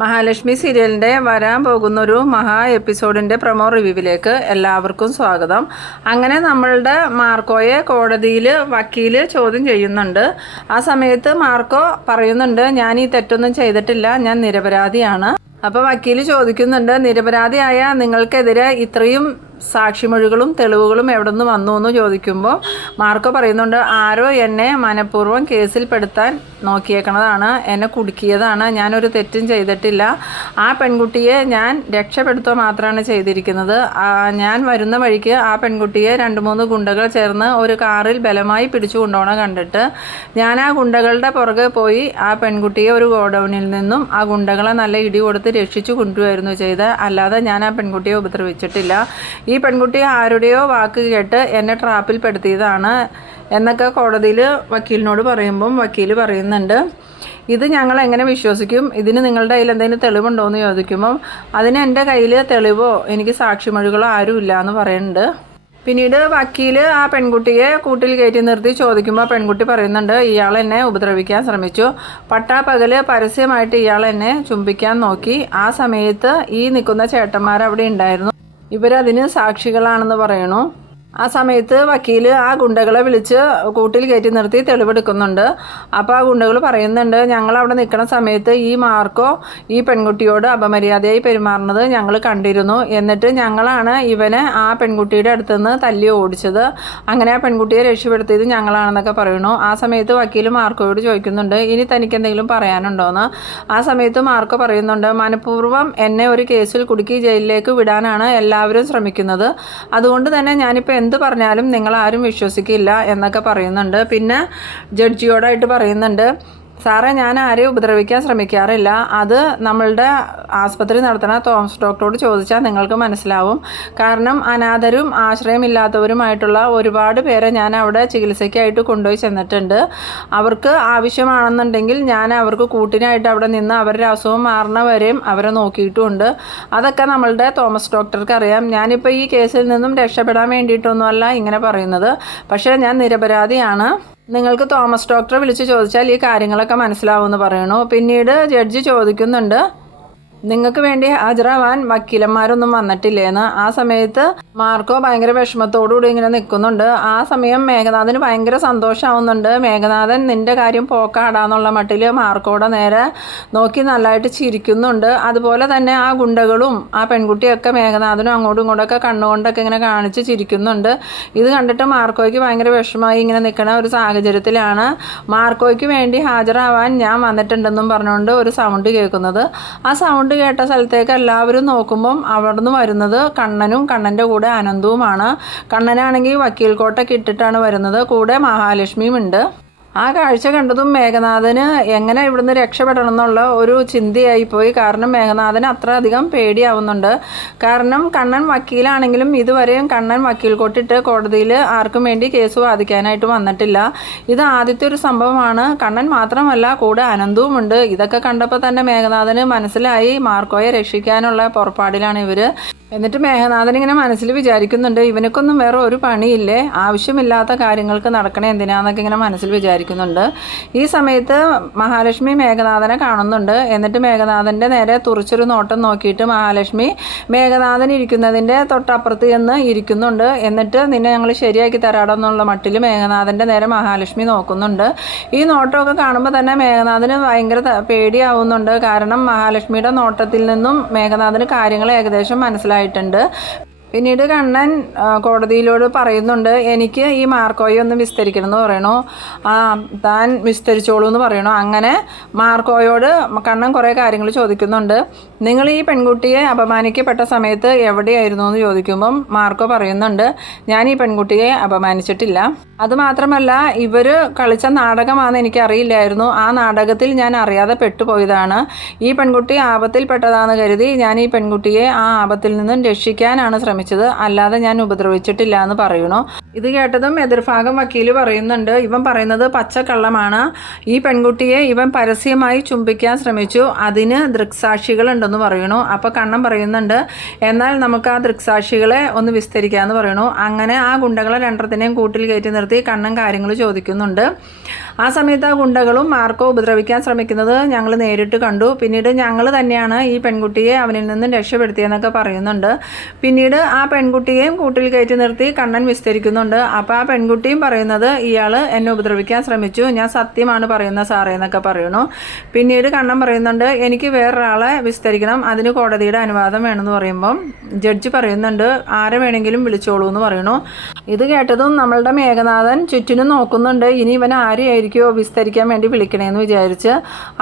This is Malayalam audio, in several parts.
മഹാലക്ഷ്മി സീരിയലിന്റെ വരാൻ പോകുന്ന ഒരു മഹാ എപ്പിസോഡിന്റെ പ്രൊമോ റിവ്യൂവിലേക്ക് എല്ലാവർക്കും സ്വാഗതം. അങ്ങനെ നമ്മളുടെ മാർക്കോയെ കോടതിയിൽ വക്കീൽ ചോദ്യം ചെയ്യുന്നുണ്ട്. ആ സമയത്ത് മാർക്കോ പറയുന്നുണ്ട് ഞാൻ ഈ തെറ്റൊന്നും ചെയ്തിട്ടില്ല ഞാൻ നിരപരാധിയാണ്. അപ്പോൾ വക്കീൽ ചോദിക്കുന്നുണ്ട് നിരപരാധിയായ നിങ്ങൾക്കെതിരെ ഇത്രയും സാക്ഷിമൊഴികളും തെളിവുകളും എവിടെ നിന്ന് വന്നു എന്ന് ചോദിക്കുമ്പോൾ മാർക്കോ പറയുന്നുണ്ട് ആരോ എന്നെ മനഃപൂർവം കേസിൽപ്പെടുത്താൻ നോക്കിയേക്കണതാണ് എന്നെ കുടുക്കിയതാണ് ഞാനൊരു തെറ്റും ചെയ്തിട്ടില്ല. ആ പെൺകുട്ടിയെ ഞാൻ രക്ഷപ്പെടുത്തുക മാത്രമാണ് ചെയ്തിരിക്കുന്നത്. ഞാൻ വരുന്ന വഴിക്ക് ആ പെൺകുട്ടിയെ രണ്ട് മൂന്ന് ഗുണ്ടകൾ ചേർന്ന് ഒരു കാറിൽ ബലമായി പിടിച്ചു കൊണ്ടുപോകണ കണ്ടിട്ട്. ഞാൻ ആ ഗുണ്ടകളുടെ പുറകെ പോയി ആ പെൺകുട്ടിയെ ഒരു ഗോഡൗണിൽ നിന്നും ആ ഗുണ്ടകളെ നല്ല ഇടി കൊടുത്ത് രക്ഷിച്ചു കൊണ്ടുവരുന്നു ചെയ്ത്. അല്ലാതെ ഞാൻ ആ പെൺകുട്ടിയെ ഉപദ്രവിച്ചിട്ടില്ല. ഈ പെൺകുട്ടി ആരുടെയോ വാക്ക് കേട്ട് എന്നെ ട്രാപ്പിൽ പെടുത്തിയതാണ് എന്നൊക്കെ കോടതിയിൽ വക്കീലിനോട് പറയുമ്പം വക്കീൽ പറയുന്നുണ്ട്. ഇത് ഞങ്ങൾ എങ്ങനെ വിശ്വസിക്കും? ഇതിന് നിങ്ങളുടെ കയ്യിൽ എന്തെങ്കിലും തെളിവുണ്ടോ എന്ന് ചോദിക്കുമ്പം അതിന് എന്റെ കയ്യിൽ തെളിവോ? എനിക്ക് സാക്ഷിമൊഴികളോ ആരുമില്ല എന്ന് പറയുന്നുണ്ട്. പിന്നീട് വക്കീൽ ആ പെൺകുട്ടിയെ കൂട്ടിൽ കയറ്റി നിർത്തി ചോദിക്കുമ്പോൾ പെൺകുട്ടി പറയുന്നുണ്ട് ഇയാൾ എന്നെ ഉപദ്രവിക്കാൻ ശ്രമിച്ചു. പട്ടാപ്പകൽ പരസ്യമായിട്ട് ഇയാൾ എന്നെ ചുംബിക്കാൻ നോക്കി. ആ സമയത്ത് ഈ നിൽക്കുന്ന ചേട്ടന്മാർ അവിടെ ഉണ്ടായിരുന്നു. ഇവരതിന് സാക്ഷികളാണെന്ന് പറയണു? ആ സമയത്ത് വക്കീൽ ആ ഗുണ്ടകളെ വിളിച്ച് കൂട്ടിൽ കയറ്റി നിർത്തി തെളിവെടുക്കുന്നുണ്ട്. അപ്പോൾ ആ ഗുണ്ടകൾ പറയുന്നുണ്ട് ഞങ്ങൾ അവിടെ നിൽക്കുന്ന സമയത്ത് ഈ മാർക്കോ ഈ പെൺകുട്ടിയോട് അപമര്യാദയായി പെരുമാറുന്നത് ഞങ്ങൾ കണ്ടിരുന്നു. എന്നിട്ട് ഞങ്ങളാണ് ഇവനെ ആ പെൺകുട്ടിയുടെ അടുത്ത് നിന്ന് തല്ലി ഓടിച്ചത്. അങ്ങനെ ആ പെൺകുട്ടിയെ രക്ഷപ്പെടുത്തിയത് ഞങ്ങളാണെന്നൊക്കെ പറയുന്നു. ആ സമയത്ത് വക്കീൽ മാർക്കോയോട് ചോദിക്കുന്നുണ്ട് ഇനി തനിക്ക് എന്തെങ്കിലും പറയാനുണ്ടോയെന്ന് ആ സമയത്ത് മാർക്കോ പറയുന്നുണ്ട് മനഃപൂർവം എന്നെ ഒരു കേസിൽ കുടുക്കി ജയിലിലേക്ക് വിടാനാണ് എല്ലാവരും ശ്രമിക്കുന്നത്. അതുകൊണ്ട് തന്നെ ഞാനിപ്പോൾ എന്ത് പറഞ്ഞാലും നിങ്ങൾ ആരും വിശ്വസിക്കില്ല എന്നൊക്കെ പറയുന്നുണ്ട്. പിന്നെ ജഡ്ജിയോടായിട്ട് പറയുന്നുണ്ട് സാറേ ഞാൻ ആരെയും ഉപദ്രവിക്കാൻ ശ്രമിക്കാറില്ല. അത് നമ്മളുടെ ആസ്പത്രി നടത്തുന്ന തോമസ് ഡോക്ടറോട് ചോദിച്ചാൽ നിങ്ങൾക്ക് മനസ്സിലാവും. കാരണം അനാഥരും ആശ്രയമില്ലാത്തവരുമായിട്ടുള്ള ഒരുപാട് പേരെ ഞാൻ അവിടെ ചികിത്സയ്ക്കായിട്ട് കൊണ്ടുപോയി ചെന്നിട്ടുണ്ട്. അവർക്ക് ആവശ്യമാണെന്നുണ്ടെങ്കിൽ ഞാൻ അവർക്ക് കൂട്ടിനായിട്ട് അവിടെ നിന്ന് അവരുടെ അസുഖം മാറണവരെയും അവരെ നോക്കിയിട്ടുമുണ്ട് അതൊക്കെ നമ്മളുടെ തോമസ് ഡോക്ടർക്ക് അറിയാം ഞാനിപ്പോൾ ഈ കേസിൽ നിന്നും രക്ഷപ്പെടാൻ വേണ്ടിയിട്ടൊന്നുമല്ല ഇങ്ങനെ പറയുന്നത്. പക്ഷേ ഞാൻ നിരപരാധിയാണ്. നിങ്ങൾക്ക് തോമസ് ഡോക്ടറെ വിളിച്ച് ചോദിച്ചാൽ ഈ കാര്യങ്ങളൊക്കെ മനസ്സിലാവുമെന്ന് പറയണു പിന്നീട് ജഡ്ജി ചോദിക്കുന്നുണ്ട് നിങ്ങൾക്ക് വേണ്ടി ഹാജരാവാൻ വക്കീലന്മാരൊന്നും വന്നിട്ടില്ലേന്ന് ആ സമയത്ത് മാർക്കോ ഭയങ്കര വിഷമത്തോടുകൂടി ഇങ്ങനെ നിൽക്കുന്നുണ്ട്. ആ സമയം മേഘനാഥന് ഭയങ്കര സന്തോഷമാവുന്നുണ്ട്. മേഘനാഥൻ നിന്റെ കാര്യം പോക്കാടാന്നുള്ള മട്ടിൽ മാർക്കോടെ നേരെ നോക്കി നല്ലതായിട്ട് ചിരിക്കുന്നുണ്ട്. അതുപോലെ തന്നെ ആ ഗുണ്ടകളും ആ പെൺകുട്ടിയൊക്കെ മേഘനാഥനും അങ്ങോട്ടും ഇങ്ങോട്ടൊക്കെ കണ്ണുകൊണ്ടൊക്കെ ഇങ്ങനെ കാണിച്ച് ചിരിക്കുന്നുണ്ട്. ഇത് കണ്ടിട്ട് മാർക്കോയ്ക്ക് ഭയങ്കര വിഷമമായി ഇങ്ങനെ നിൽക്കുന്ന ഒരു സാഹചര്യത്തിലാണ്. മാർക്കോയ്ക്ക് വേണ്ടി ഹാജരാവാൻ ഞാൻ വന്നിട്ടുണ്ടെന്നും പറഞ്ഞുകൊണ്ട് ഒരു സൗണ്ട് കേൾക്കുന്നത്. ആ സൗണ്ട് കേട്ട സ്ഥലത്തേക്ക് എല്ലാവരും നോക്കുമ്പം അവിടുന്ന് വരുന്നത് കണ്ണനും കണ്ണന്റെ കൂടെ അനന്തവുമാണ്. കണ്ണനാണെങ്കിൽ വക്കീൽ കോട്ടൊക്കെ ഇട്ടിട്ടാണ് വരുന്നത്. കൂടെ മഹാലക്ഷ്മിയും ഉണ്ട് ആ കാഴ്ച കണ്ടതും മേഘനാഥന് എങ്ങനെ ഇവിടുന്ന് രക്ഷപ്പെടണം എന്നുള്ള ഒരു ചിന്തയായി പോയി. കാരണം മേഘനാഥന് അത്ര അധികം പേടിയാവുന്നുണ്ട്. കാരണം കണ്ണൻ വക്കീലാണെങ്കിലും ഇതുവരെയും കണ്ണൻ വക്കീൽ കൊട്ടിട്ട് കോടതിയിൽ ആർക്കും വേണ്ടി കേസ് വാദിക്കാനായിട്ട് വന്നിട്ടില്ല. ഇത് ആദ്യത്തെ ഒരു സംഭവമാണ്. കണ്ണൻ മാത്രമല്ല കൂടെ അനന്തവുമുണ്ട് ഇതൊക്കെ കണ്ടപ്പോൾ തന്നെ മേഘനാഥന് മനസ്സിലായി മാർക്കോയെ രക്ഷിക്കാനുള്ള പുറപ്പാടിലാണ് ഇവർ എന്നിട്ട് മേഘനാഥൻ ഇങ്ങനെ മനസ്സിൽ വിചാരിക്കുന്നുണ്ട് ഇവനക്കൊന്നും വേറെ ഒരു പണിയില്ലേ? ആവശ്യമില്ലാത്ത കാര്യങ്ങൾക്ക് നടക്കണേ എന്തിനാന്നൊക്കെ ഇങ്ങനെ മനസ്സിൽ വിചാരിക്കുന്നുണ്ട് ഈ സമയത്ത് മഹാലക്ഷ്മി മേഘനാഥനെ കാണുന്നുണ്ട്. എന്നിട്ട് മേഘനാഥന്റെ നേരെ തുറച്ചൊരു നോട്ടം നോക്കിയിട്ട് മഹാലക്ഷ്മി മേഘനാഥൻ ഇരിക്കുന്നതിന്റെ തൊട്ടപ്പുറത്ത് ചെന്ന് ഇരിക്കുന്നുണ്ട്. എന്നിട്ട് നിന്നെ ഞങ്ങൾ ശരിയാക്കി തരാടെന്നുള്ള മട്ടിൽ മേഘനാഥന്റെ നേരെ മഹാലക്ഷ്മി നോക്കുന്നുണ്ട്. ഈ നോട്ടമൊക്കെ കാണുമ്പോൾ തന്നെ മേഘനാഥന് ഭയങ്കര പേടിയാവുന്നുണ്ട്. കാരണം മഹാലക്ഷ്മിയുടെ നോട്ടത്തിൽ നിന്നും മേഘനാഥന് കാര്യങ്ങൾ ഏകദേശം മനസ്സിലായിട്ടുണ്ട്. പിന്നീട് കണ്ണൻ കോടതിയിലോട് പറയുന്നുണ്ട് എനിക്ക് ഈ മാർക്കോയെ ഒന്ന് വിസ്തരിക്കണം എന്ന് പറയണു. ആ താൻ വിസ്തരിച്ചോളൂ എന്ന് പറയണു. അങ്ങനെ മാർക്കോയോട് കണ്ണൻ കുറേ കാര്യങ്ങൾ ചോദിക്കുന്നുണ്ട്. നിങ്ങൾ ഈ പെൺകുട്ടിയെ അപമാനിക്കപ്പെട്ട സമയത്ത് എവിടെയായിരുന്നു എന്ന് ചോദിക്കുമ്പം മാർക്കോ പറയുന്നുണ്ട് ഞാൻ ഈ പെൺകുട്ടിയെ അപമാനിച്ചിട്ടില്ല. അതുമാത്രമല്ല ഇവർ കളിച്ച നാടകമാണെന്ന് എനിക്കറിയില്ലായിരുന്നു. ആ നാടകത്തിൽ ഞാൻ അറിയാതെ പെട്ടുപോയതാണ്. ഈ പെൺകുട്ടി ആപത്തിൽപ്പെട്ടതാണെന്ന് കരുതി ഞാൻ ഈ പെൺകുട്ടിയെ ആ ആപത്തിൽ നിന്നും രക്ഷിക്കാനാണ് ശ്രമിച്ചത്. അല്ലാതെ ഞാൻ ഉപദ്രവിച്ചിട്ടില്ല എന്ന് പറയണു ഇത് കേട്ടതും എതിർഭാഗം വക്കീൽ പറയുന്നുണ്ട് ഇവൻ പറയുന്നത് പച്ചക്കള്ളമാണ്. ഈ പെൺകുട്ടിയെ ഇവൻ പരസ്യമായി ചുംബിക്കാൻ ശ്രമിച്ചു. അതിന് ദൃക്സാക്ഷികളുണ്ടെന്ന് പറയണു. അപ്പോൾ കണ്ണൻ പറയുന്നുണ്ട് എന്നാൽ നമുക്ക് ആ ദൃക്സാക്ഷികളെ ഒന്ന് വിസ്തരിക്കാമെന്ന് പറയണു. അങ്ങനെ ആ ഗുണ്ടകളെ രണ്ടത്തിനെയും കൂട്ടിൽ കയറ്റി നിർത്തി കണ്ണൻ കാര്യങ്ങൾ ചോദിക്കുന്നുണ്ട്. ആ സമയത്ത് ആ ഗുണ്ടകളും മാർക്കോ ഉപദ്രവിക്കാൻ ശ്രമിക്കുന്നത് ഞങ്ങൾ നേരിട്ട് കണ്ടു. പിന്നീട് ഞങ്ങൾ തന്നെയാണ് ഈ പെൺകുട്ടിയെ അവനിൽ നിന്നും രക്ഷപ്പെടുത്തിയെന്നൊക്കെ പറയുന്നുണ്ട്. പിന്നീട് ആ പെൺകുട്ടിയെയും കൂട്ടിൽ കയറ്റി നിർത്തി കണ്ണൻ വിസ്തരിക്കുന്നുണ്ട്. അപ്പോൾ ആ പെൺകുട്ടിയും പറയുന്നത് ഇയാൾ എന്നെ ഉപദ്രവിക്കാൻ ശ്രമിച്ചു. ഞാൻ സത്യമാണ് പറയുന്ന സാറേ എന്നൊക്കെ പറയുന്നു പിന്നീട് കണ്ണൻ പറയുന്നുണ്ട് എനിക്ക് വേറൊരാളെ വിസ്തരിക്കണം അതിന് കോടതിയുടെ അനുവാദം വേണമെന്ന് പറയുമ്പം ജഡ്ജ് പറയുന്നുണ്ട് ആരെ വേണമെങ്കിലും വിളിച്ചോളൂ എന്ന് പറയുന്നു. ഇത് കേട്ടതും നമ്മളുടെ മേഘനാഥൻ ചുറ്റിനും നോക്കുന്നുണ്ട്. ഇനി ഇവൻ ആരെയായിരിക്കുമോ വിസ്തരിക്കാൻ വേണ്ടി വിളിക്കണേന്ന് വിചാരിച്ച്.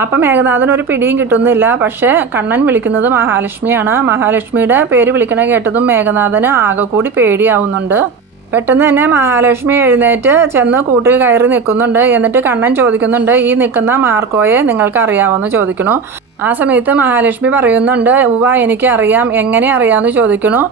അപ്പം മേഘനാഥൻ ഒരു പിടിയും കിട്ടുന്നില്ല. പക്ഷേ കണ്ണൻ വിളിക്കുന്നത് മഹാലക്ഷ്മിയാണ്. മഹാലക്ഷ്മിയുടെ പേര് വിളിക്കണ കേട്ടതും മേഘനാഥന് ആകെ കൂടി പേടിയാവുന്നുണ്ട്. പെട്ടെന്ന് തന്നെ മഹാലക്ഷ്മി എഴുന്നേറ്റ് ചെന്ന് കൂട്ടിൽ കയറി നിൽക്കുന്നുണ്ട്. എന്നിട്ട് കണ്ണൻ ചോദിക്കുന്നുണ്ട് ഈ നിൽക്കുന്ന മാർക്കോയെ നിങ്ങൾക്ക് അറിയാമെന്ന് ചോദിക്കണു ആ സമയത്ത് മഹാലക്ഷ്മി പറയുന്നുണ്ട് ഉവ എനിക്ക് അറിയാം. എങ്ങനെ അറിയാമെന്ന് ചോദിക്കണു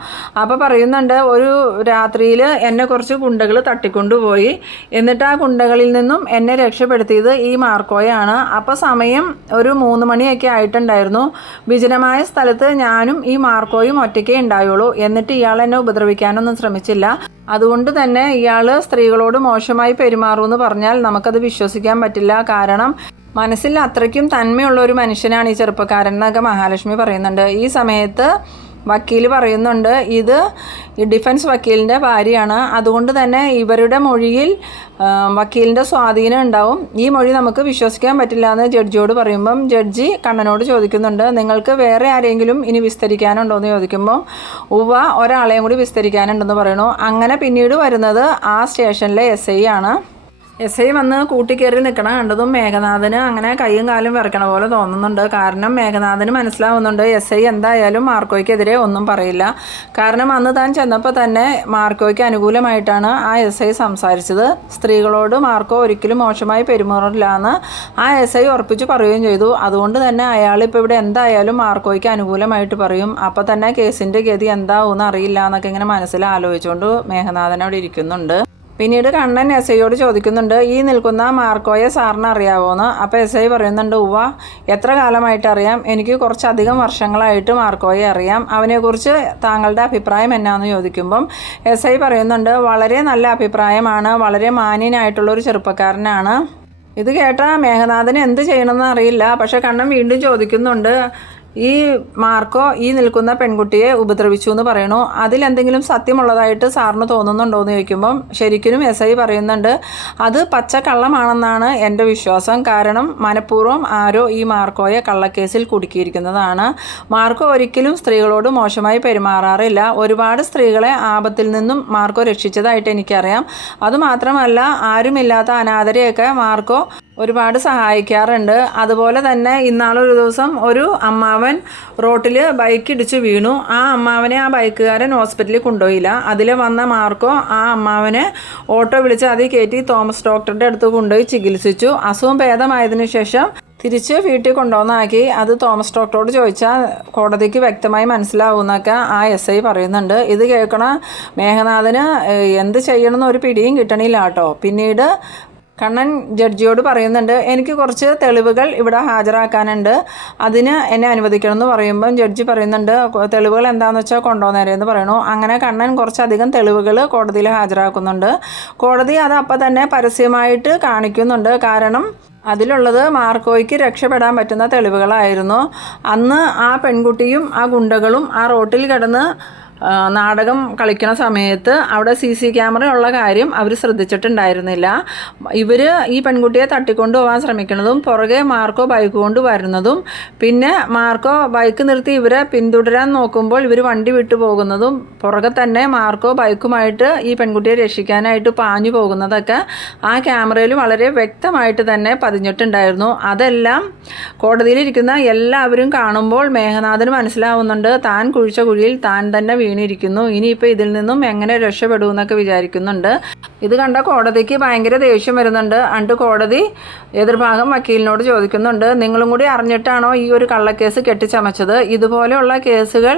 അപ്പോൾ പറയുന്നുണ്ട് ഒരു രാത്രിയിൽ എന്നെ കുറച്ച് കുണ്ടകൾ തട്ടിക്കൊണ്ടുപോയി. എന്നിട്ട് ആ കുണ്ടകളിൽ നിന്നും എന്നെ രക്ഷപ്പെടുത്തിയത് ഈ മാർക്കോയാണ്. അപ്പോൾ സമയം ഒരു മൂന്ന് മണിയൊക്കെ ആയിട്ടുണ്ടായിരുന്നു. വിജനമായ സ്ഥലത്ത് ഞാനും ഈ മാർക്കോയും ഒറ്റയ്ക്കേ ഉണ്ടായുള്ളൂ. എന്നിട്ട് ഇയാൾ എന്നെ ഉപദ്രവിക്കാനൊന്നും ശ്രമിച്ചില്ല. അതുകൊണ്ട് തന്നെ ഇയാൾ സ്ത്രീകളോട് മോശമായി പെരുമാറുമെന്ന് പറഞ്ഞാൽ നമുക്കത് വിശ്വസിക്കാൻ പറ്റില്ല. കാരണം മനസ്സിൽ അത്രയ്ക്കും തന്മയുള്ള ഒരു മനുഷ്യനാണ് ഈ ചെറുപ്പക്കാരൻ എന്നൊക്കെ മഹാലക്ഷ്മി പറയുന്നുണ്ട്. ഈ സമയത്ത് വക്കീൽ പറയുന്നുണ്ട് ഇത് ഡിഫൻസ് വക്കീലിന്റെ ഭാര്യയാണ്. അതുകൊണ്ട് തന്നെ ഇവരുടെ മൊഴിയിൽ വക്കീലിന്റെ സ്വാധീനം ഉണ്ടാവും. ഈ മൊഴി നമുക്ക് വിശ്വസിക്കാൻ പറ്റില്ല എന്ന് ജഡ്ജിയോട് പറയുമ്പം ജഡ്ജി കണ്ണനോട് ചോദിക്കുന്നുണ്ട് നിങ്ങൾക്ക് വേറെ ആരെങ്കിലും ഇനി വിസ്തരിക്കാനുണ്ടോ? എന്ന് ചോദിക്കുമ്പോൾ ഉവ ഒരാളെയും കൂടി വിസ്തരിക്കാനുണ്ടെന്ന് പറയണു. അങ്ങനെ പിന്നീട് വരുന്നത് ആ സ്റ്റേഷനിലെ എസ് ഐ ആണ്. എസ് ഐ വന്ന് കൂട്ടിക്കയറി നിൽക്കണ കണ്ടതും മേഘനാഥന് അങ്ങനെ കൈയും കാലും വിറക്കണ പോലെ തോന്നുന്നുണ്ട്. കാരണം മേഘനാഥന് മനസ്സിലാവുന്നുണ്ട് എസ് ഐ എന്തായാലും മാർക്കോയ്ക്കെതിരെ ഒന്നും പറയില്ല. കാരണം അന്ന് താൻ ചെന്നപ്പോൾ തന്നെ മാർക്കോയ്ക്ക് അനുകൂലമായിട്ടാണ് ആ എസ് ഐ സംസാരിച്ചത്. സ്ത്രീകളോട് മാർക്കോ ഒരിക്കലും മോശമായി പെരുമാറില്ല എന്ന് ആ എസ് ഐ ഉറപ്പിച്ച് പറയുകയും ചെയ്തു. അതുകൊണ്ട് തന്നെ അയാൾ ഇപ്പോൾ ഇവിടെ എന്തായാലും മാർക്കോയ്ക്ക് അനുകൂലമായിട്ട് പറയും. അപ്പോൾ തന്നെ കേസിന്റെ ഗതി എന്താവും അറിയില്ല എന്നൊക്കെ ഇങ്ങനെ മനസ്സിൽ ആലോചിച്ചുകൊണ്ട് മേഘനാഥൻ അവിടെ ഇരിക്കുന്നുണ്ട്. പിന്നീട് കണ്ണൻ എസ് ഐയോട് ചോദിക്കുന്നുണ്ട് ഈ നിൽക്കുന്ന മാർക്കോയെ സാറിന് അറിയാവോന്ന്? അപ്പോൾ എസ് ഐ പറയുന്നുണ്ട് ഉവ്വ എത്ര കാലമായിട്ട് അറിയാം? എനിക്ക് കുറച്ചധികം വർഷങ്ങളായിട്ട് മാർക്കോയെ അറിയാം. അവനെക്കുറിച്ച് താങ്കളുടെ അഭിപ്രായം എന്നാന്ന് ചോദിക്കുമ്പം എസ് ഐ പറയുന്നുണ്ട് വളരെ നല്ല അഭിപ്രായമാണ് വളരെ മാന്യനായിട്ടുള്ള ഒരു ചെറുപ്പക്കാരനാണ്. ഇത് കേട്ട മേഘനാഥന് എന്ത് ചെയ്യണമെന്ന് അറിയില്ല. പക്ഷേ കണ്ണൻ വീണ്ടും ചോദിക്കുന്നുണ്ട് ഈ മാർക്കോ ഈ നിൽക്കുന്ന പെൺകുട്ടിയെ ഉപദ്രവിച്ചു എന്ന് പറയണു അതിലെന്തെങ്കിലും സത്യമുള്ളതായിട്ട് സാറിന് തോന്നുന്നുണ്ടോ എന്ന് ചോദിക്കുമ്പം ശരിക്കും എസ് ഐ പറയുന്നുണ്ട്. അത് പച്ച കള്ളമാണെന്നാണ് എന്റെ വിശ്വാസം. കാരണം മനഃപൂർവം ആരോ ഈ മാർക്കോയെ കള്ളക്കേസിൽ കുടുക്കിയിരിക്കുന്നതാണ്. മാർക്കോ ഒരിക്കലും സ്ത്രീകളോട് മോശമായി പെരുമാറാറില്ല. ഒരുപാട് സ്ത്രീകളെ ആപത്തിൽ നിന്നും മാർക്കോ രക്ഷിച്ചതായിട്ട് എനിക്കറിയാം. അതുമാത്രമല്ല ആരുമില്ലാത്ത അനാഥരെയൊക്കെ മാർക്കോ ഒരുപാട് സഹായിക്കാറുണ്ട്. അതുപോലെ തന്നെ ഇന്നാളൊരു ദിവസം ഒരു അമ്മാവൻ റോട്ടിൽ ബൈക്ക് ഇടിച്ച് വീണു. ആ അമ്മാവനെ ആ ബൈക്കുകാരൻ ഹോസ്പിറ്റലിൽ കൊണ്ടുപോയില്ല. അതിൽ വന്ന മാർക്കോ ആ അമ്മാവനെ ഓട്ടോ വിളിച്ച് അതിൽ കയറ്റി തോമസ് ഡോക്ടറുടെ അടുത്ത് കൊണ്ടുപോയി ചികിത്സിച്ചു. അസുഖം ഭേദമായതിനു ശേഷം തിരിച്ച് വീട്ടിൽ കൊണ്ടുവന്നാക്കി അത് തോമസ് ഡോക്ടറോട് ചോദിച്ചാൽ കോടതിക്ക് വ്യക്തമായി മനസ്സിലാവുമെന്നൊക്കെ ആ എസ് ഐ പറയുന്നുണ്ട്. ഇത് കേൾക്കണ മേഘനാഥന് എന്ത് ചെയ്യണമെന്ന് ഒരു പിടിയും കിട്ടണില്ല കേട്ടോ. പിന്നീട് കണ്ണൻ ജഡ്ജിയോട് പറയുന്നുണ്ട് എനിക്ക് കുറച്ച് തെളിവുകൾ ഇവിടെ ഹാജരാക്കാനുണ്ട്. അതിന് എന്നെ അനുവദിക്കണം എന്ന് പറയുമ്പം ജഡ്ജി പറയുന്നുണ്ട് തെളിവുകൾ എന്താണെന്ന് വെച്ചാൽ കൊണ്ടുവന്നേരെന്ന് പറയണു. അങ്ങനെ കണ്ണൻ കുറച്ചധികം തെളിവുകൾ കോടതിയിൽ ഹാജരാക്കുന്നുണ്ട്. കോടതി അത് അപ്പം തന്നെ പരസ്യമായിട്ട് കാണിക്കുന്നുണ്ട്. കാരണം അതിലുള്ളത് മാർക്കോയ്ക്ക് രക്ഷപ്പെടാൻ പറ്റുന്ന തെളിവുകളായിരുന്നു. അന്ന് ആ പെൺകുട്ടിയും ആ ഗുണ്ടകളും ആ റോട്ടിൽ കിടന്ന് നാടകം കളിക്കുന്ന സമയത്ത് അവിടെ സി സി ക്യാമറ ഉള്ള കാര്യം അവർ ശ്രദ്ധിച്ചിട്ടുണ്ടായിരുന്നില്ല. ഇവർ ഈ പെൺകുട്ടിയെ തട്ടിക്കൊണ്ടു പോകാൻ ശ്രമിക്കുന്നതും പുറകെ മാർക്കോ ബൈക്ക് കൊണ്ട് വരുന്നതും പിന്നെ മാർക്കോ ബൈക്ക് നിർത്തി ഇവരെ പിന്തുടരാൻ നോക്കുമ്പോൾ ഇവർ വണ്ടി വിട്ടു പോകുന്നതും പുറകെ തന്നെ മാർക്കോ ബൈക്കുമായിട്ട് ഈ പെൺകുട്ടിയെ രക്ഷിക്കാനായിട്ട് പാഞ്ഞു പോകുന്നതൊക്കെ ആ ക്യാമറയിൽ വളരെ വ്യക്തമായിട്ട് തന്നെ പതിഞ്ഞിട്ടുണ്ടായിരുന്നു. അതെല്ലാം കോടതിയിലിരിക്കുന്ന എല്ലാവരും കാണുമ്പോൾ മേഘനാഥന് മനസ്സിലാവുന്നുണ്ട്. താൻ കുഴിച്ച കുഴിയിൽ താൻ തന്നെ വീണു വീണിരിക്കുന്നു. ഇനിയിപ്പോൾ ഇതിൽ നിന്നും എങ്ങനെ രക്ഷപ്പെടുമെന്നൊക്കെ വിചാരിക്കുന്നുണ്ട്. ഇത് കണ്ട കോടതിക്ക് ഭയങ്കര ദേഷ്യം വരുന്നുണ്ട്. അണ്ട് കോടതി എതിർഭാഗം വക്കീലിനോട് ചോദിക്കുന്നുണ്ട്. നിങ്ങളും കൂടി അറിഞ്ഞിട്ടാണോ ഈ ഒരു കള്ളക്കേസ് കെട്ടിച്ചമച്ചത്? ഇതുപോലെയുള്ള കേസുകൾ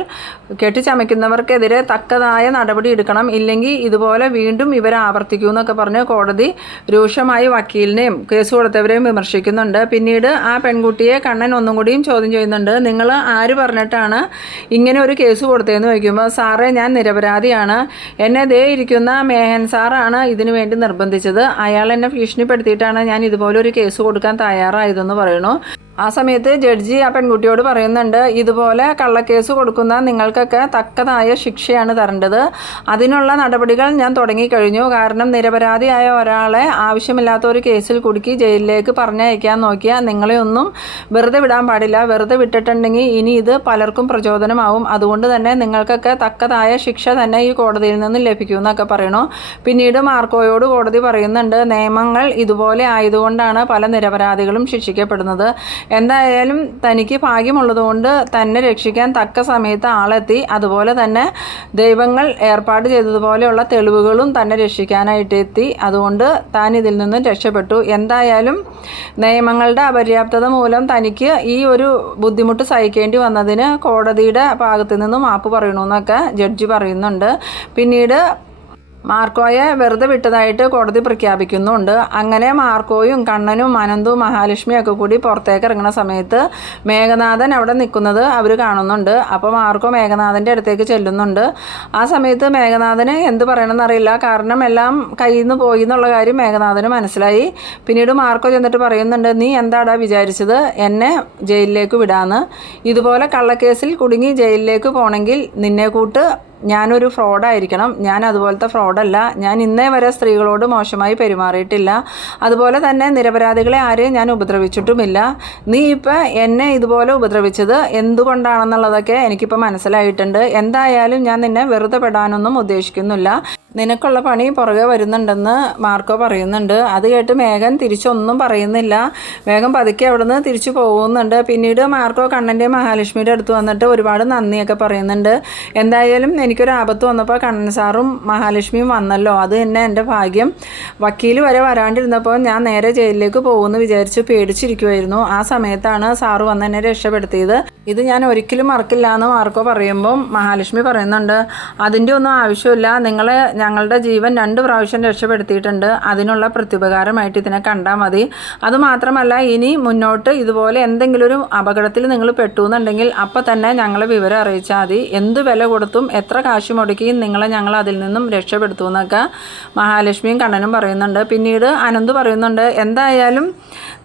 കെട്ടിച്ചമയ്ക്കുന്നവർക്കെതിരെ തക്കതായ നടപടി എടുക്കണം. ഇല്ലെങ്കിൽ ഇതുപോലെ വീണ്ടും ഇവർ ആവർത്തിക്കൂ എന്നൊക്കെ പറഞ്ഞ് കോടതി രൂക്ഷമായി വക്കീലിനെയും കേസ് കൊടുത്തവരെയും വിമർശിക്കുന്നുണ്ട്. പിന്നീട് ആ പെൺകുട്ടിയെ കണ്ണൻ ഒന്നും കൂടിയും ചോദ്യം ചെയ്യുന്നുണ്ട്. നിങ്ങൾ ആര് പറഞ്ഞിട്ടാണ് ഇങ്ങനെ ഒരു കേസ് കൊടുത്തതെന്ന് ചോദിക്കുമ്പോൾ സാറേ ഞാൻ നിരപരാധിയാണ്. എന്നെ ദേ ഇരിക്കുന്ന മേഹൻ സാറാണ് ഇതിനു വേണ്ടി നിർബന്ധിച്ചത്. അയാൾ എന്നെ ഭീഷണിപ്പെടുത്തിയിട്ടാണ് ഞാൻ ഇതുപോലെ ഒരു കേസ് കൊടുക്കാൻ തയ്യാറായതെന്ന് പറയുന്നു. ആ സമയത്ത് ജഡ്ജി ആ പെൺകുട്ടിയോട് പറയുന്നുണ്ട് ഇതുപോലെ കള്ളക്കേസ് കൊടുക്കുന്ന നിങ്ങൾക്കൊക്കെ തക്കതായ ശിക്ഷയാണ് തരേണ്ടത്. അതിനുള്ള നടപടികൾ ഞാൻ തുടങ്ങിക്കഴിഞ്ഞു. കാരണം നിരപരാധിയായ ഒരാളെ ആവശ്യമില്ലാത്ത ഒരു കേസിൽ കുടുക്കി ജയിലിലേക്ക് പറഞ്ഞയക്കാൻ നോക്കിയാൽ നിങ്ങളെയൊന്നും വെറുതെ വിടാൻ പാടില്ല. വെറുതെ വിട്ടിട്ടുണ്ടെങ്കിൽ ഇനി ഇത് പലർക്കും പ്രചോദനമാവും. അതുകൊണ്ട് തന്നെ നിങ്ങൾക്കൊക്കെ തക്കതായ ശിക്ഷ തന്നെ ഈ കോടതിയിൽ നിന്ന് ലഭിക്കും എന്നൊക്കെ പറയണു. പിന്നീട് മാർക്കോയോട് കോടതി പറയുന്നുണ്ട് നിയമങ്ങൾ ഇതുപോലെ ആയതുകൊണ്ടാണ് പല നിരപരാധികളും ശിക്ഷിക്കപ്പെടുന്നത്. എന്തായാലും തനിക്ക് ഭാഗ്യമുള്ളതുകൊണ്ട് തന്നെ രക്ഷിക്കാൻ തക്ക സമയത്ത് ആളെത്തി. അതുപോലെ തന്നെ ദൈവങ്ങൾ ഏർപ്പാട് ചെയ്തതുപോലെയുള്ള തെളിവുകളും തന്നെ രക്ഷിക്കാനായിട്ട് എത്തി. അതുകൊണ്ട് താൻ ഇതിൽ നിന്നും രക്ഷപ്പെട്ടു. എന്തായാലും നിയമങ്ങളുടെ അപര്യാപ്തത മൂലം തനിക്ക് ഈ ഒരു ബുദ്ധിമുട്ട് സഹിക്കേണ്ടി വന്നതിന് കോടതിയുടെ ഭാഗത്തു നിന്നും മാപ്പ് പറയണമെന്നൊക്കെ ജഡ്ജി പറയുന്നുണ്ട്. പിന്നീട് മാർക്കോയെ വെറുതെ വിട്ടതായിട്ട് കോടതി പ്രഖ്യാപിക്കുന്നുണ്ട്. അങ്ങനെ മാർക്കോയും കണ്ണനും അനന്തും മഹാലക്ഷ്മിയും ഒക്കെ കൂടി പുറത്തേക്ക് ഇറങ്ങുന്ന സമയത്ത് മേഘനാഥൻ അവിടെ നിൽക്കുന്നത് അവർ കാണുന്നുണ്ട്. അപ്പോൾ മാർക്കോ മേഘനാഥന്റെ അടുത്തേക്ക് ചെല്ലുന്നുണ്ട്. ആ സമയത്ത് മേഘനാഥന് എന്ത് പറയണമെന്ന് അറിയില്ല. കാരണം എല്ലാം കയ്യിൽ നിന്ന് പോയി എന്നുള്ള കാര്യം മേഘനാഥന് മനസ്സിലായി. പിന്നീട് മാർക്കോ ചെന്നിട്ട് പറയുന്നുണ്ട് നീ എന്താടാ വിചാരിച്ചത്? എന്നെ ജയിലിലേക്ക് വിടാന്ന്. ഇതുപോലെ കള്ളക്കേസിൽ കുടുങ്ങി ജയിലിലേക്ക് പോകണമെങ്കിൽ നിന്നെ കൂട്ട് ഞാനൊരു ഫ്രോഡായിരിക്കണം. ഞാൻ അതുപോലത്തെ ഫ്രോഡല്ല. ഞാൻ ഇന്നേ വരെ സ്ത്രീകളോട് മോശമായി പെരുമാറിയിട്ടില്ല. അതുപോലെ തന്നെ നിരപരാധികളെ ആരെയും ഞാൻ ഉപദ്രവിച്ചിട്ടുമില്ല. നീ ഇപ്പം എന്നെ ഇതുപോലെ ഉപദ്രവിച്ചത് എന്തുകൊണ്ടാണെന്നുള്ളതൊക്കെ എനിക്കിപ്പോൾ മനസ്സിലായിട്ടുണ്ട്. എന്തായാലും ഞാൻ നിന്നെ വെറുതെ പെടാനൊന്നും ഉദ്ദേശിക്കുന്നില്ല. നിനക്കുള്ള പണി പുറകെ വരുന്നുണ്ടെന്ന് മാർക്കോ പറയുന്നുണ്ട്. അത് കേട്ട് മേഘൻ തിരിച്ചൊന്നും പറയുന്നില്ല. വേഗം പതുക്കെ അവിടുന്ന് തിരിച്ചു പോകുന്നുണ്ട്. പിന്നീട് മാർക്കോ കണ്ണന്റെ മഹാലക്ഷ്മിയുടെ അടുത്ത് വന്നിട്ട് ഒരുപാട് നന്ദിയൊക്കെ പറയുന്നുണ്ട്. എന്തായാലും എനിക്കൊരു ആപത്ത് വന്നപ്പോൾ കണ്ണൻ സാറും മഹാലക്ഷ്മിയും വന്നല്ലോ. അത് തന്നെ എന്റെ ഭാഗ്യം. വക്കീൽ വരെ വരാണ്ടിരുന്നപ്പോൾ ഞാൻ നേരെ ജയിലിലേക്ക് പോകുമെന്ന് വിചാരിച്ച് പേടിച്ചിരിക്കുമായിരുന്നു ആ സമയത്താണ് സാറ് വന്ന് എന്നെ രക്ഷപ്പെടുത്തിയത്. ഇത് ഞാൻ ഒരിക്കലും മറക്കില്ല എന്ന് മാർക്കോ പറയുമ്പം മഹാലക്ഷ്മി പറയുന്നുണ്ട് അതിന്റെ ഒന്നും ആവശ്യമില്ല. നിങ്ങളെ ഞങ്ങളുടെ ജീവൻ രണ്ട് പ്രാവശ്യം രക്ഷപ്പെടുത്തിയിട്ടുണ്ട്. അതിനുള്ള പ്രത്യുപകാരമായിട്ട് ഇതിനെ കണ്ടാൽ മതി. അതുമാത്രമല്ല ഇനി മുന്നോട്ട് ഇതുപോലെ എന്തെങ്കിലും ഒരു അപകടത്തിൽ നിങ്ങൾ പെട്ടു എന്നുണ്ടെങ്കിൽ അപ്പം തന്നെ ഞങ്ങളെ വിവരം അറിയിച്ചാൽ മതി. എന്ത് വില കൊടുത്തും എത്ര കാശ് മുടക്കി നിങ്ങളെ ഞങ്ങൾ അതിൽ നിന്നും രക്ഷപ്പെടുത്തും എന്നൊക്കെ മഹാലക്ഷ്മിയും കണ്ണനും പറയുന്നുണ്ട്. പിന്നീട് അനന്ത് പറയുന്നുണ്ട് എന്തായാലും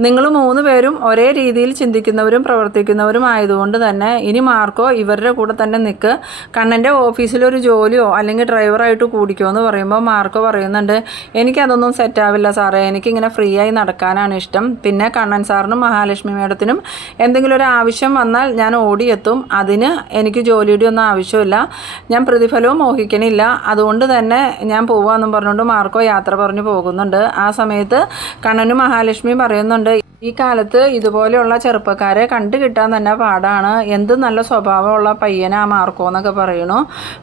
നിങ്ങൾ മൂന്ന് പേരും ഒരേ രീതിയിൽ ചിന്തിക്കുന്നവരും പ്രവർത്തിക്കുന്നവരും ആയതുകൊണ്ട് തന്നെ ഇനി മാർക്കോ ഇവരുടെ കൂടെ തന്നെ നിൽക്ക് കണ്ണന്റെ ഓഫീസിലൊരു ജോലിയോ അല്ലെങ്കിൽ ഡ്രൈവറായിട്ട് കൂടിക്കോ എന്ന് പറയുമ്പോൾ മാർക്കോ പറയുന്നുണ്ട് എനിക്കതൊന്നും സെറ്റാവില്ല സാറേ. എനിക്കിങ്ങനെ ഫ്രീ ആയി നടക്കാനാണ് ഇഷ്ടം. പിന്നെ കണ്ണൻ സാറിനും മഹാലക്ഷ്മി മേഡത്തിനും എന്തെങ്കിലും ഒരു ആവശ്യം വന്നാൽ ഞാൻ ഓടിയെത്തും. അതിന് എനിക്ക് ജോലിയുടെ ഒന്നും ആവശ്യമില്ല. ഞാൻ പ്രതിഫലവും മോഹിക്കണില്ല. അതുകൊണ്ട് തന്നെ ഞാൻ പോവാന്നും പറഞ്ഞുകൊണ്ട് മാർക്കോ യാത്ര പറഞ്ഞു പോകുന്നുണ്ട്. ആ സമയത്ത് കണ്ണനും മഹാലക്ഷ്മിയും പറയുന്നുണ്ട് ഈ കാലത്ത് ഇതുപോലെയുള്ള ചെറുപ്പക്കാരെ കണ്ടു കിട്ടാൻ തന്നെ പാടാണ്. എന്ത് നല്ല സ്വഭാവമുള്ള പയ്യനാ മാർക്കോ എന്നൊക്കെ പറയണു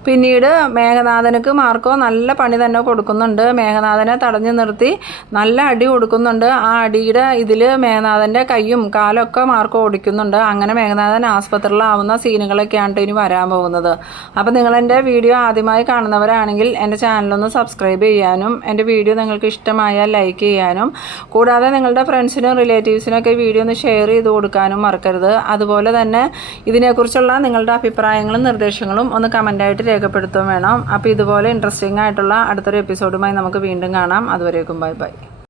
പിന്നീട് മേഘനാഥനക്ക് മാർക്കോ നല്ല പണി തന്നെ കൊടുക്കുന്നുണ്ട്. മേഘനാഥനെ തടഞ്ഞു നിർത്തി നല്ല അടി കൊടുക്കുന്നുണ്ട്. ആ അടിയുടെ ഇതിൽ മേഘനാഥന്റെ കൈയും കാലൊക്കെ മാർക്കോ ഓടിക്കുന്നുണ്ട്. അങ്ങനെ മേഘനാഥൻ ആസ്പത്രിയിലാവുന്ന സീനുകളൊക്കെയാണ് ഇനി വരാൻ പോകുന്നത്. അപ്പോൾ നിങ്ങളെന്റെ വീഡിയോ ആദ്യമായി കാണുന്നവരാണെങ്കിൽ എന്റെ ചാനലൊന്ന് സബ്സ്ക്രൈബ് ചെയ്യാനും എന്റെ വീഡിയോ നിങ്ങൾക്ക് ഇഷ്ടമായാൽ ലൈക്ക് ചെയ്യാനും കൂടാതെ നിങ്ങളുടെ ഫ്രണ്ട്സിനും റിലേറ്റീവ്സിനൊക്കെ വീഡിയോ ഒന്ന് ഷെയർ ചെയ്ത് കൊടുക്കാനും മറക്കരുത്. അതുപോലെ തന്നെ ഇതിനെക്കുറിച്ചുള്ള നിങ്ങളുടെ അഭിപ്രായങ്ങളും നിർദ്ദേശങ്ങളും ഒന്ന് കമന്റായിട്ട് രേഖപ്പെടുത്തുകയും വേണം. അപ്പോൾ ഇതുപോലെ ഇൻട്രസ്റ്റിംഗ് ആയിട്ടുള്ള അടുത്തൊരു എപ്പിസോഡുമായി നമുക്ക് വീണ്ടും കാണാം. അതുവരേക്കും ബൈ ബൈ